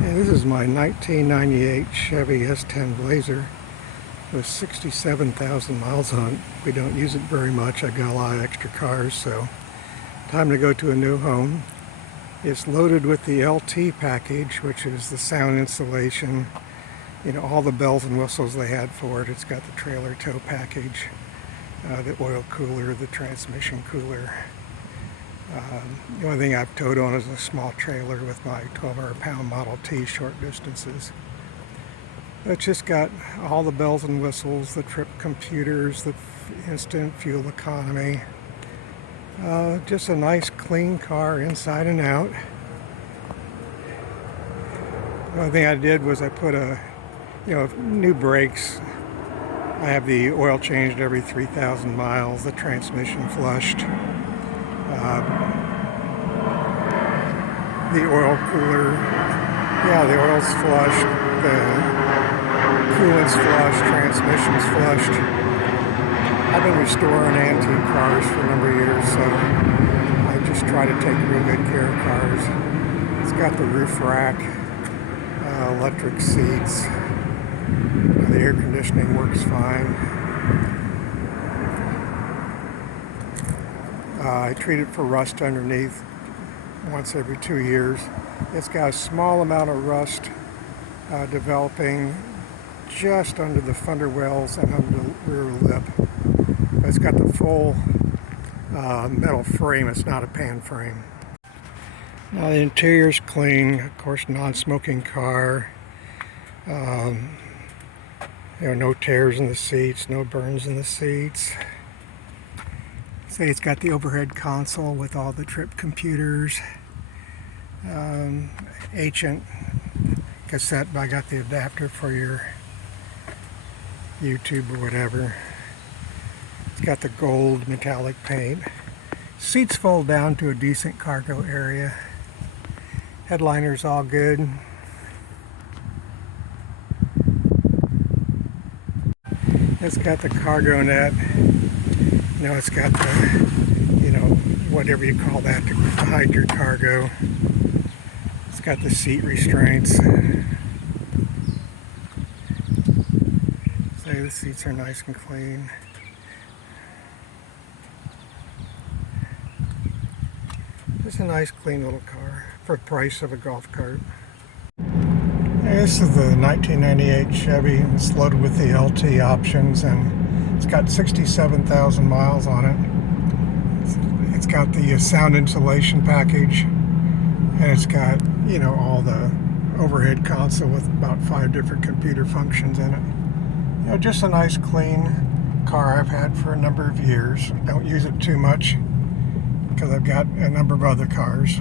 Yeah, this is my 1998 Chevy S10 Blazer with 67,000 miles on it. We don't use it very much. I've got a lot of extra cars, so time to go to a new home. It's loaded with the LT package, which is the sound insulation, all the bells and whistles they had for it. It's got the trailer tow package, the oil cooler, the transmission cooler. The only thing I've towed on is a small trailer with my 1200-pound Model T short distances. It's just got all the bells and whistles, the trip computers, the instant fuel economy. Just a nice clean car inside and out. The only thing I did was I put new brakes. I have the oil changed every 3,000 miles, the transmission flushed. The oil cooler, the oil's flushed, the coolant's flushed, transmission's flushed. I've been restoring antique cars for a number of years, so I just try to take real good care of cars. It's got the roof rack, electric seats, the air conditioning works fine. I treat it for rust underneath once every 2 years. It's got a small amount of rust developing just under the fender wells and under the rear lip. But it's got the full metal frame. It's not a pan frame. Now the interior's clean, of course, non-smoking car. No tears in the seats, no burns in the seats. It's got the overhead console with all the trip computers, ancient cassette, but I got the adapter for your YouTube or whatever. It's got the gold metallic paint. Seats fold down to a decent cargo area. Headliner's all good. It's got the cargo net. It's got the, whatever you call that to hide your cargo. It's got the seat restraints. The seats are nice and clean. Just a nice clean little car for the price of a golf cart. This is the 1998 Chevy. It's loaded with the LT options, and it's got 67,000 miles on it. It's got the sound insulation package, and it's got, all the overhead console with about 5 different computer functions in it. Just a nice clean car I've had for a number of years. I don't use it too much because I've got a number of other cars.